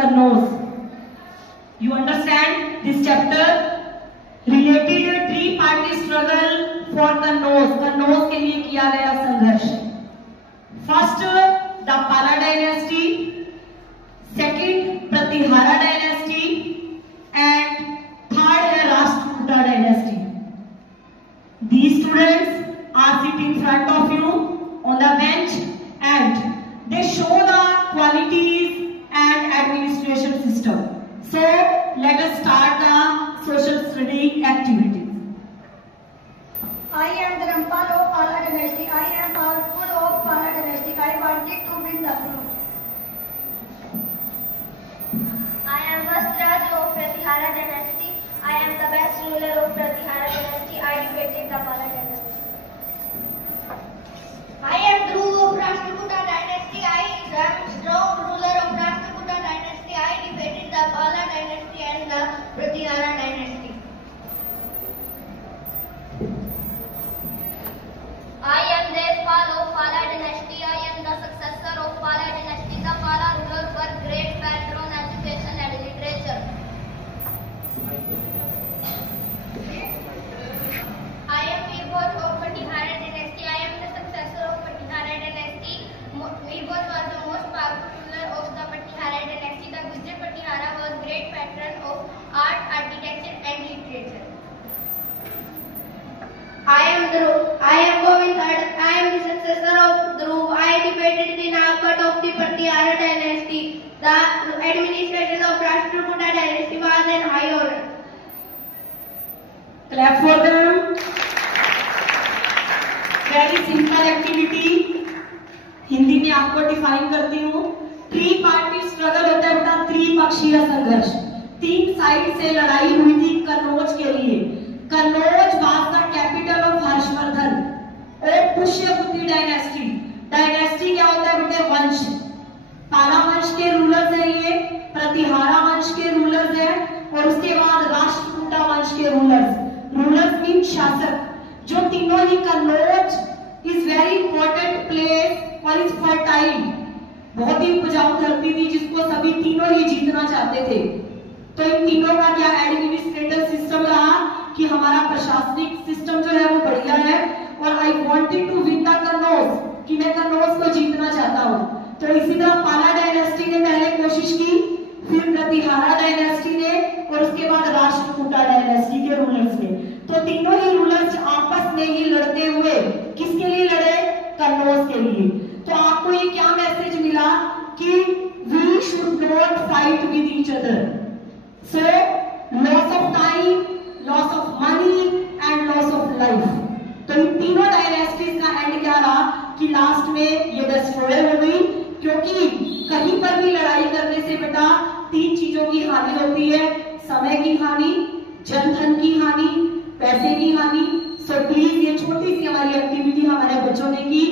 Kannauj. You understand this chapter related three-party struggle for Kannauj. Kannauj के लिए किया गया संघर्ष. First, the Pala dynasty. Second, Pratihara dynasty. And third है Rashtrakuta dynasty. These students are sitting in front of you on the bench and they show the qualities and administration system. So let us start the social study activities. I am the Rampal of Pala dynasty. I am powerful of Pala dynasty. I wanted to win the throne. I am Vasraj of Pratihara dynasty. I am the best ruler of Pratihara dynasty. I defeated the Pala dynasty. I am Dhruv of Rashtrakuta dynasty. I am strong ruler of Rashtrakuta dynasty. I defeated the Pala dynasty and the Pratihara dynasty. I am Devpal of Pala dynasty. I am the successor of Pala dynasty. The Pala rulers were great patron education and literature. I am Virbhoj of Patihara dynasty. I am the successor of Patihara dynasty. Virbhoj was the most powerful ruler of the Patihara dynasty. The Gujar Patihara was great patron of art, architecture and literature. I am Govind III. I am the successor of Dhruv. I defeated the Nagpat of the Pratihara dynasty. The administration of Rashtrakuta dynasty was in high order. Clap for them. Very simple activity. Hindi में आपको define करती हूँ. Three party struggle होता है बेटा, त्रिपक्षीय संघर्ष. तीन साइड से लड़ाई हुई थी कन्नौज के लिए. Kannauj was the capital of Harshvardhan और पुष्यभूति डायनेस्टी. डायनेस्टी क्या होता है बेटे? वंश. पाला वंश के रूलर्स हैं ये, प्रतिहारा वंश के रूलर्स हैं और उसके बाद राष्ट्रकूटा वंश के रूलर्स. रूलर्स मीन शासक. जो तीनों ही Kannauj is very important place और इज फर्टाइल. बहुत ही उपजाऊ धरती थी जिसको सभी तीनों ही जीतना चाहते थे. तो इन तीनों का क्या एडमिनिस्ट्रेटिव सिस्टम रहा कि हमारा प्रशासनिक सिस्टम जो है वो बढ़िया है. और I wanted to win the Kannauj, कि मैं कन्नौज को जीतना चाहता हूँ. तो इसी तरह पाला डायनेस्टी ने पहले कोशिश की, फिर प्रतिहारा डायनेस्टी ने और उसके बाद राष्ट्रकूटा डायनेस्टी के रूलर्स ने. तो तीनों ही रूलर्स आपस में ही लड़ते हुए किसके लिए लड़े? कन्नौज के लिए. तो आपको ये क्या मैसेज मिला कि we should not fight with each other. So loss of time, loss of money and loss of life. तो इन तीनों डायनेस्टीज का एंड क्या रहा कि लास्ट में ये डिस्ट्रॉय हो गई. क्योंकि कहीं पर भी लड़ाई करने से बेटा तीन चीजों की हानि होती है. समय की हानि, जनधन की हानि, पैसे की हानि. सो प्लीज ये छोटी सी हमारी एक्टिविटी हमारे बच्चों ने की